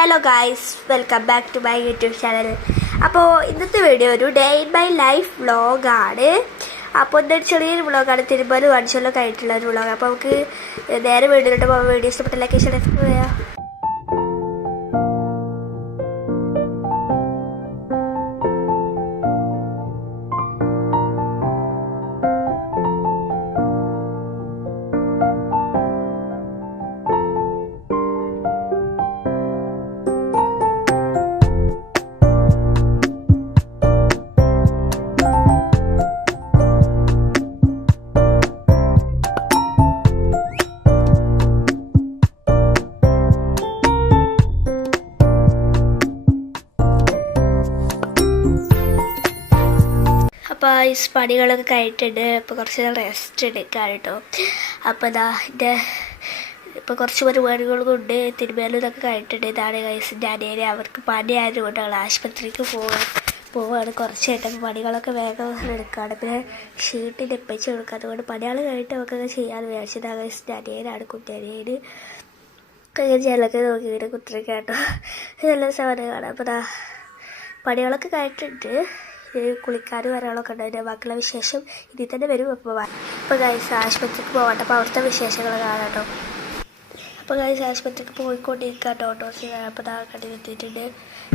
Hello guys, welcome back to my YouTube channel. അപ്പോൾ ഇന്നത്തെ video ഒരു ഡേ ഇൻ മൈ ലൈഫ് വ്ളോഗാണ്. അപ്പോൾ ഇന്നൊരു ചെറിയൊരു വ്ളോഗാണ്, തിരുമ്പലും അടിച്ചലൊക്കെ ആയിട്ടുള്ള ഒരു വ്ളോഗ്. അപ്പോൾ നമുക്ക് നേരെ വീഡിയോയിലോട്ട് പോകാൻ. വീഡിയോ ഇഷ്ടപ്പെട്ട ലൈക്ക് ചെയ്യാം. അപ്പോൾ ഈ പണികളൊക്കെ കഴിഞ്ഞിട്ടുണ്ട്. അപ്പോൾ കുറച്ച് റെസ്റ്റ് എടുക്കാം കേട്ടോ. അപ്പോൾ ഇതാ എൻ്റെ ഇപ്പോൾ കുറച്ച് പരിപാടികൾ കൊണ്ട് തിരുമേലും ഇതൊക്കെ കഴിഞ്ഞിട്ടുണ്ട്. ഇതാണ് ഗൈസ് ഞാൻ അവർക്ക് പനി ആയതുകൊണ്ട് ഞങ്ങൾ ആശുപത്രിക്ക് പോവുകയാണ്. കുറച്ചായിട്ട് അപ്പോൾ പണികളൊക്കെ വേഗം എടുക്കുകയാണ്. പിന്നെ ഷീട്ടിൻ്റെ എപ്പിച്ച് കൊടുക്കുക. അതുകൊണ്ട് പണികൾ കഴിഞ്ഞിട്ട് നമുക്കൊക്കെ ചെയ്യാമെന്ന് വിചാരിച്ചത് ഗൈസ് ഞാനാണ് കുട്ടിയേന് കഴിഞ്ഞ ചിലൊക്കെ നോക്കിയിട്ട് കുട്ടിയൊക്കെ കേട്ടോ. നല്ല സമയമാണ്. അപ്പോൾ ഇതാ പണികളൊക്കെ കഴിഞ്ഞിട്ടുണ്ട്. കുളിക്കാനും വരാളൊക്കെ ഉണ്ടായിരുന്നു. ബാക്കിയുള്ള വിശേഷം ഇതിൽ തന്നെ വരും. അപ്പോൾ ഗൈസ് ആശുപത്രിക്ക് പോകട്ടെ. അപ്പോൾ അവിടുത്തെ വിശേഷങ്ങൾ കാണാം കേട്ടോ. അപ്പോൾ ഗൈസ് ആശുപത്രിക്ക് പോയിക്കൊണ്ടിരിക്കുക കേട്ടോ. ഓട്ടോസ് അപ്പോൾ ഇതാ കണ്ടിലെത്തിയിട്ടുണ്ട്.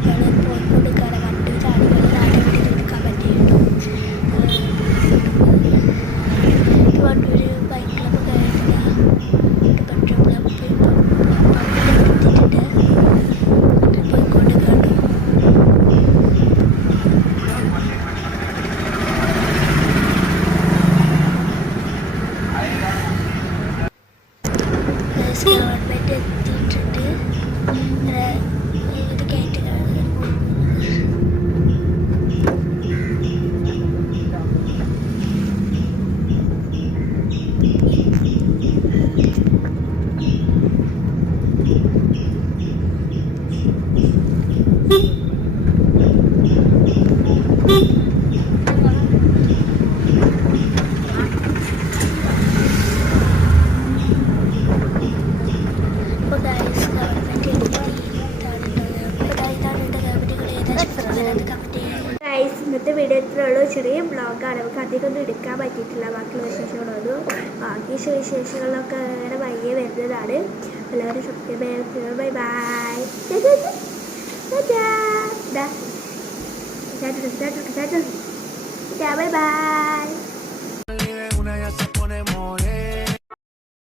ഞങ്ങൾ പോയിക്കൊണ്ടിരിക്കുകയാണ്. വണ്ടി ചാടികൾ നാട്ടിൽ വീട്ടിൽ എടുക്കാൻ പറ്റിയിട്ടു. വണ്ടൂർ ബൈക്കിലൊക്കെ കഴിഞ്ഞിട്ട് പെട്രോൾ എത്തിയിട്ടുണ്ട്. ഗവൺമെൻറ് എത്തിയിട്ടുണ്ട്. ഇത് കയറ്റി ഇന്നത്തെ വീഡിയോ ഇത്രയുള്ളൂ. ചെറിയ ബ്ലോഗാണ്. നമുക്ക് അധികമൊന്നും എടുക്കാൻ പറ്റിയിട്ടില്ല. ബാക്കിയുള്ള വിശേഷങ്ങളൊന്നും. ബാക്കി വിശേഷങ്ങളൊക്കെ അങ്ങനെ വയ്യ വരുന്നതാണ്. എല്ലാവരും subscribe bye bye. Bye bye.